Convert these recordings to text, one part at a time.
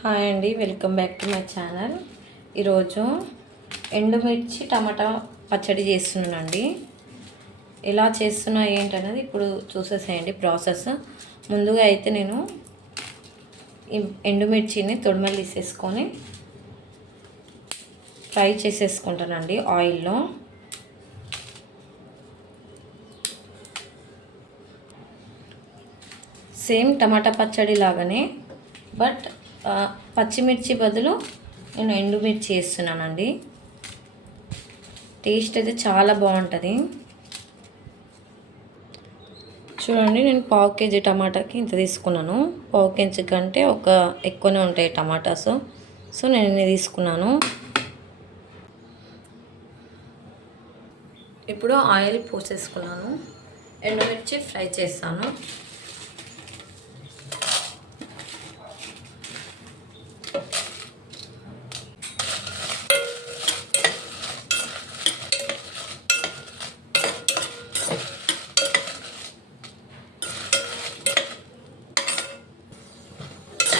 Hi అండి, welcome back to my channel. ఈరోజు ఎండుమిర్చి టమాటా పచ్చడి చేస్తున్నానండి. ఎలా చేస్తున్నా ఏంటనేది ఇప్పుడు చూసేసేయండి ప్రాసెస్. ముందుగా అయితే నేను ఈ ఎండుమిర్చిని తొడిమలు తీసేసుకొని ఫ్రై చేసేసుకుంటానండి ఆయిల్లో. సేమ్ టమాటా పచ్చడి లాగానే, బట్ పచ్చిమిర్చి బదులు నేను ఎండుమిర్చి వేస్తున్నానండి. టేస్ట్ అయితే చాలా బాగుంటుంది. చూడండి, నేను పావు కేజీ టమాటాకి ఇంత తీసుకున్నాను. పావు కేజీ కంటే ఎక్కువనే ఉంటాయి టమాటాస్. సో నేను ఇన్ని తీసుకున్నాను. ఇప్పుడు ఆయిల్ పోసేసుకున్నాను. ఎండుమిర్చి ఫ్రై చేస్తాను.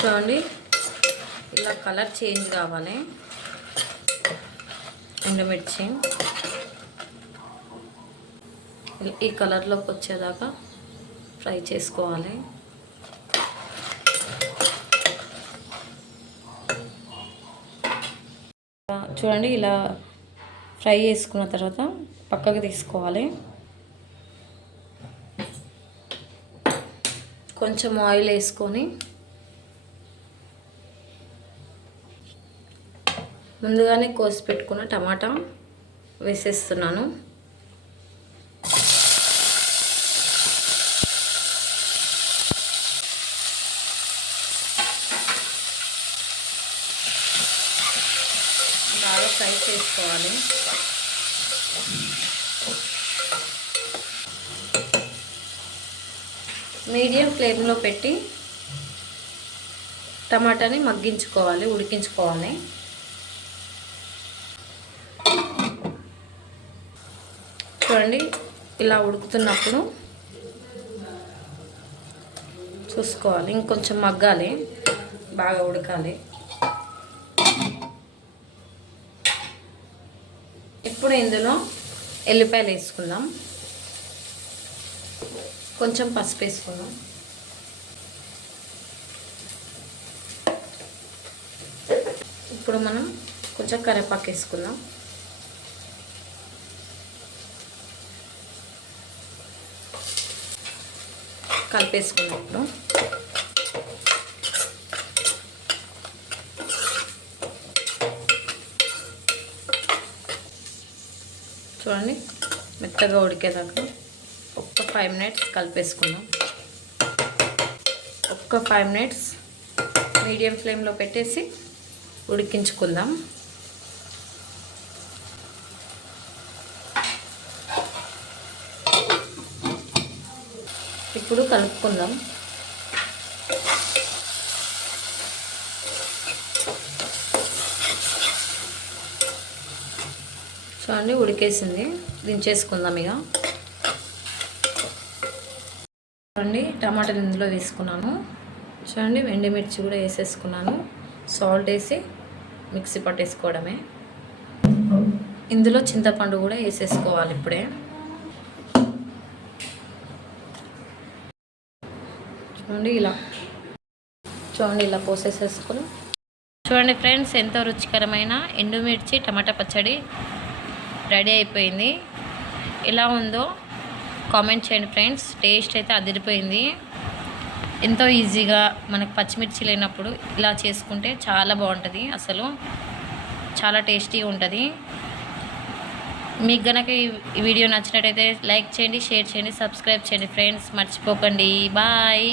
చూడండి, ఇలా కలర్ చేంజ్ కావాలి. ఎండుమిర్చి ఈ కలర్లోకి వచ్చేదాకా ఫ్రై చేసుకోవాలి. చూడండి, ఇలా ఫ్రై చేసుకున్న తర్వాత పక్కకి తీసుకోవాలి. కొంచెం ఆయిల్ వేసుకొని ముందుగానే కోసి పెట్టుకున్న టమాటా వేసేస్తున్నాను. బాగా ఫ్రై చేసుకోవాలి. మీడియం ఫ్లేమ్లో పెట్టి టమాటాని మగ్గించుకోవాలి, ఉడికించుకోవాలి. చూడండి, ఇలా ఉడుకుతున్నప్పుడు చూసుకోవాలి, ఇంకొంచెం మగ్గాలి, బాగా ఉడకాలి. ఇప్పుడు ఇందులో ఎల్లిపాయలు వేసుకుందాం. కొంచెం పసుపు వేసుకుందాం. ఇప్పుడు మనం కొంచెం కరివేపాకు వేసుకుందాం. కలిపేసుకున్నప్పుడు చూడండి, మెత్తగా ఉడికేదాకా ఒక్క 5 మినిట్స్ కలిపేసుకుందాం. ఒక్క 5 మినిట్స్ మీడియం ఫ్లేమ్లో పెట్టేసి ఉడికించుకుందాం. ఇప్పుడు కలుపుకుందాం. చూడండి, ఉడికేసింది. దించేసుకుందాం ఇక. చూడండి, టమాటాలు ఇందులో వేసుకున్నాను. చూడండి, ఎండుమిర్చి కూడా వేసేసుకున్నాను. సాల్ట్ వేసి మిక్సీ పట్టేసుకోవడమే. ఇందులో చింతపండు కూడా వేసేసుకోవాలి ఇప్పుడే. చూడండి, ఇలా పోసేసేసుకుని. చూడండి ఫ్రెండ్స్, ఎంతో రుచికరమైన ఎండుమిర్చి టమాటా పచ్చడి రెడీ అయిపోయింది. ఎలా ఉందో కామెంట్ చేయండి ఫ్రెండ్స్. టేస్ట్ అయితే అదిరిపోయింది. ఎంతో ఈజీగా మనకు పచ్చిమిర్చి లేనప్పుడు ఇలా చేసుకుంటే చాలా బాగుంటుంది. అసలు చాలా టేస్టీగా ఉంటుంది. మీకు కనుక ఈ వీడియో నచ్చినట్టయితే లైక్ చేయండి, షేర్ చేయండి, సబ్స్క్రైబ్ చేయండి ఫ్రెండ్స్. మర్చిపోకండి. బాయ్.